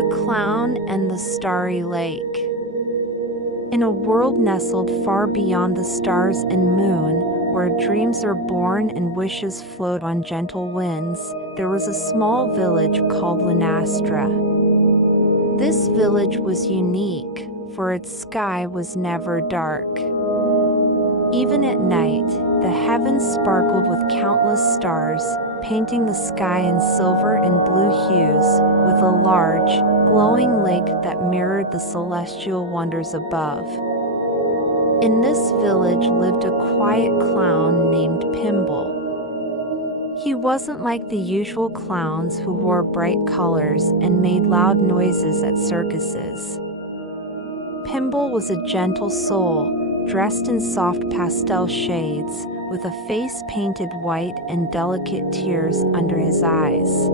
The Clown and the Starry Lake. In a world nestled far beyond the stars and moon, where dreams are born and wishes float on gentle winds, there was a small village called Lanastra. This village was unique, for its sky was never dark. Even at night, the heavens sparkled with countless stars, painting the sky in silver and blue hues, with a large, glowing lake that mirrored the celestial wonders above. In this village lived a quiet clown named Pimble. He wasn't like the usual clowns who wore bright colors and made loud noises at circuses. Pimble was a gentle soul, dressed in soft pastel shades, with a face painted white and delicate tears under his eyes.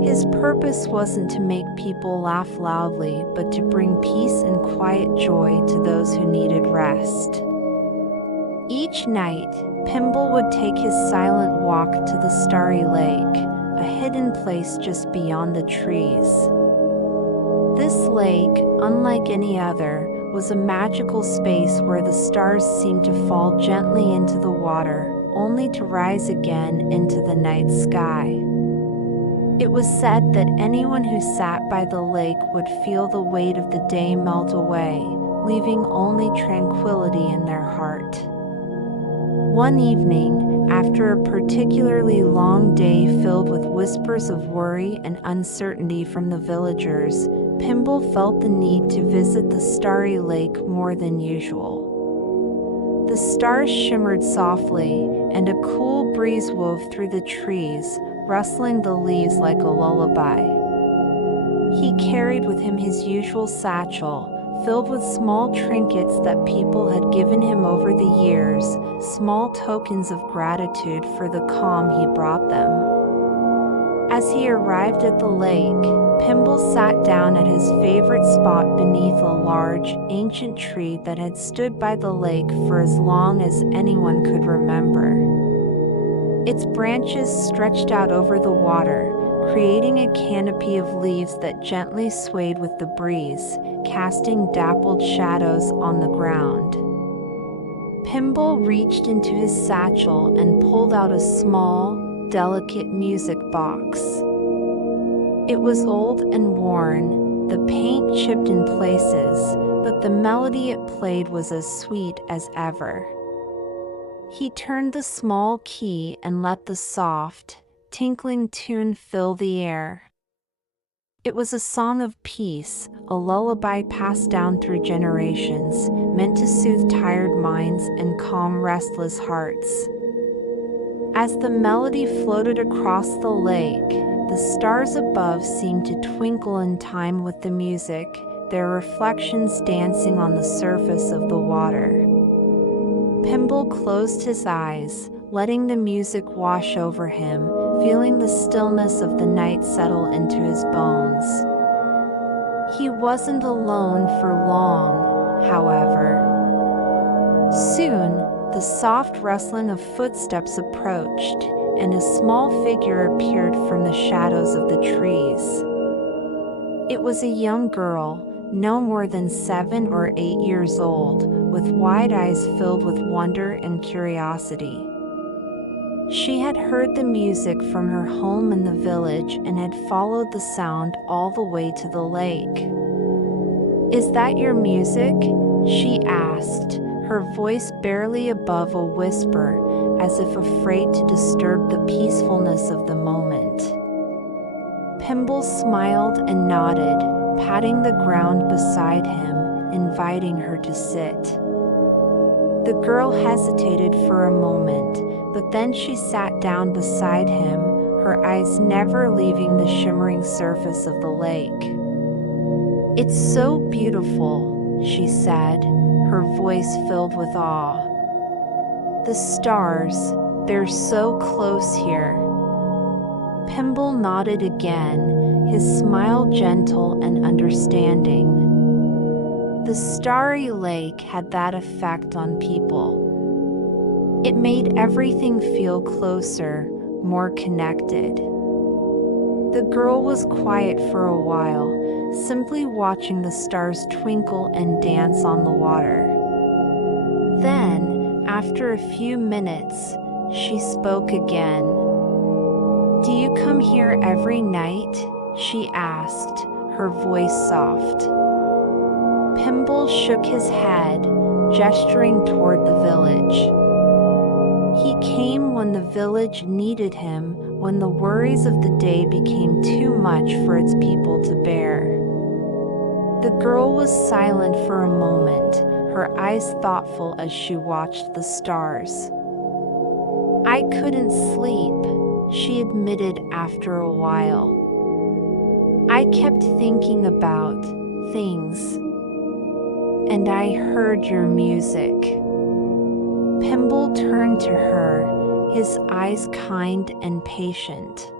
His purpose wasn't to make people laugh loudly, but to bring peace and quiet joy to those who needed rest. Each night, Pimble would take his silent walk to the Starry Lake, a hidden place just beyond the trees. This lake, unlike any other, was a magical space where the stars seemed to fall gently into the water, only to rise again into the night sky. It was said that anyone who sat by the lake would feel the weight of the day melt away, leaving only tranquility in their heart. One evening, after a particularly long day filled with whispers of worry and uncertainty from the villagers, Pimble felt the need to visit the Starry Lake more than usual. The stars shimmered softly, and a cool breeze wove through the trees, rustling the leaves like a lullaby. He carried with him his usual satchel, filled with small trinkets that people had given him over the years, small tokens of gratitude for the calm he brought them. As he arrived at the lake, Pimble sat down at his favorite spot beneath a large, ancient tree that had stood by the lake for as long as anyone could remember. Its branches stretched out over the water, creating a canopy of leaves that gently swayed with the breeze, casting dappled shadows on the ground. Pimble reached into his satchel and pulled out a small, delicate music box. It was old and worn, the paint chipped in places, but the melody it played was as sweet as ever. He turned the small key and let the soft, tinkling tune fill the air. It was a song of peace, a lullaby passed down through generations, meant to soothe tired minds and calm restless hearts. As the melody floated across the lake, the stars above seemed to twinkle in time with the music, their reflections dancing on the surface of the water. Pimble closed his eyes, letting the music wash over him, feeling the stillness of the night settle into his bones. He wasn't alone for long, however. Soon, the soft rustling of footsteps approached, and a small figure appeared from the shadows of the trees. It was a young girl, no more than 7 or 8 years old, with wide eyes filled with wonder and curiosity. She had heard the music from her home in the village and had followed the sound all the way to the lake. "Is that your music?" she asked, her voice barely above a whisper, as if afraid to disturb the peacefulness of the moment. Pimble smiled and nodded, patting the ground beside him, inviting her to sit. The girl hesitated for a moment, but then she sat down beside him, her eyes never leaving the shimmering surface of the lake. "It's so beautiful," she said, her voice filled with awe. "The stars, they're so close here." Pimble nodded again, his smile gentle and understanding. The Starry Lake had that effect on people. It made everything feel closer, more connected. The girl was quiet for a while, simply watching the stars twinkle and dance on the water. Then, after a few minutes, she spoke again. "Do you come here every night?" she asked, her voice soft. Pimble shook his head, gesturing toward the village. He came when the village needed him, when the worries of the day became too much for its people to bear. The girl was silent for a moment, her eyes thoughtful as she watched the stars. "I couldn't sleep," she admitted after a while. "I kept thinking about things, and I heard your music." Pimble turned to her, his eyes kind and patient.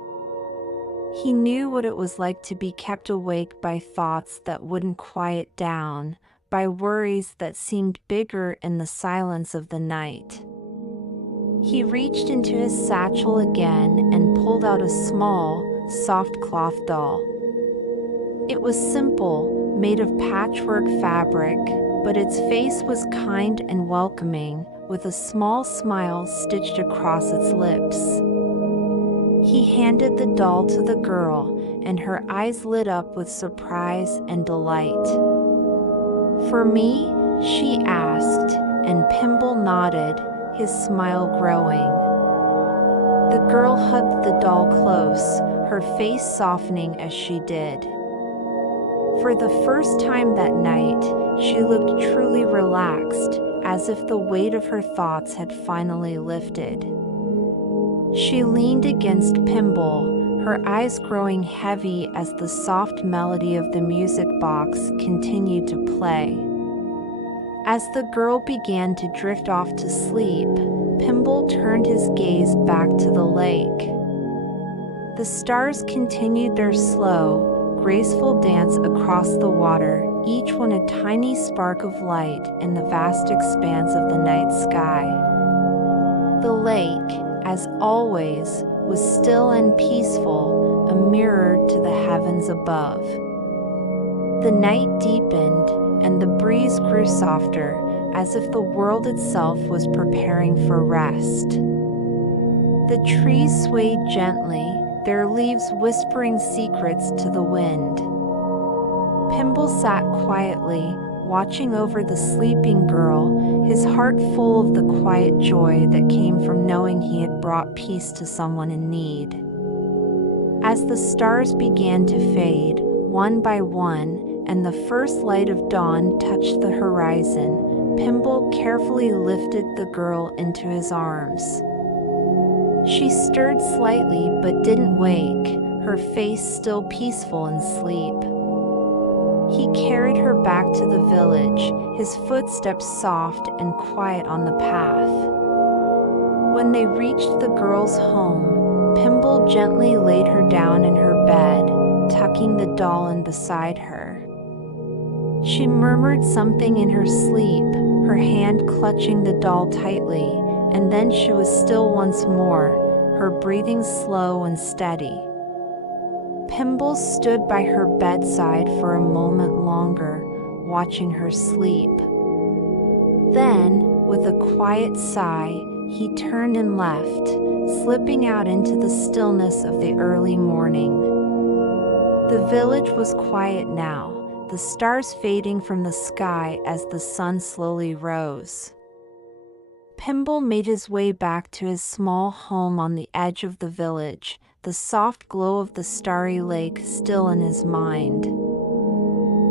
He knew what it was like to be kept awake by thoughts that wouldn't quiet down, by worries that seemed bigger in the silence of the night. He reached into his satchel again and pulled out a small, soft cloth doll. It was simple, made of patchwork fabric, but its face was kind and welcoming, with a small smile stitched across its lips. He handed the doll to the girl, and her eyes lit up with surprise and delight. "For me?" she asked, and Pimble nodded, his smile growing. The girl hugged the doll close, her face softening as she did. For the first time that night, she looked truly relaxed, as if the weight of her thoughts had finally lifted. She leaned against Pimble, her eyes growing heavy as the soft melody of the music box continued to play. As the girl began to drift off to sleep, Pimble turned his gaze back to the lake. The stars continued their slow, graceful dance across the water, each one a tiny spark of light in the vast expanse of the night sky. The lake, as always, was still and peaceful, a mirror to the heavens above. The night deepened, and the breeze grew softer, as if the world itself was preparing for rest. The trees swayed gently, their leaves whispering secrets to the wind. Pimble sat quietly, watching over the sleeping girl, his heart full of the quiet joy that came from knowing he had brought peace to someone in need. As the stars began to fade, one by one, and the first light of dawn touched the horizon, Pimble carefully lifted the girl into his arms. She stirred slightly but didn't wake, her face still peaceful in sleep. He carried her back to the village, his footsteps soft and quiet on the path. When they reached the girl's home, Pimble gently laid her down in her bed, tucking the doll in beside her. She murmured something in her sleep, her hand clutching the doll tightly, and then she was still once more, her breathing slow and steady. Pimble stood by her bedside for a moment longer, watching her sleep. Then, with a quiet sigh, he turned and left, slipping out into the stillness of the early morning. The village was quiet now, the stars fading from the sky as the sun slowly rose. Pimble made his way back to his small home on the edge of the village, the soft glow of the starry lake still in his mind.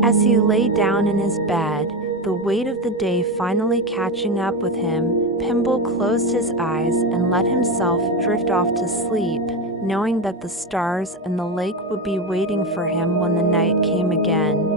As he lay down in his bed, the weight of the day finally catching up with him, Pimble closed his eyes and let himself drift off to sleep, knowing that the stars and the lake would be waiting for him when the night came again.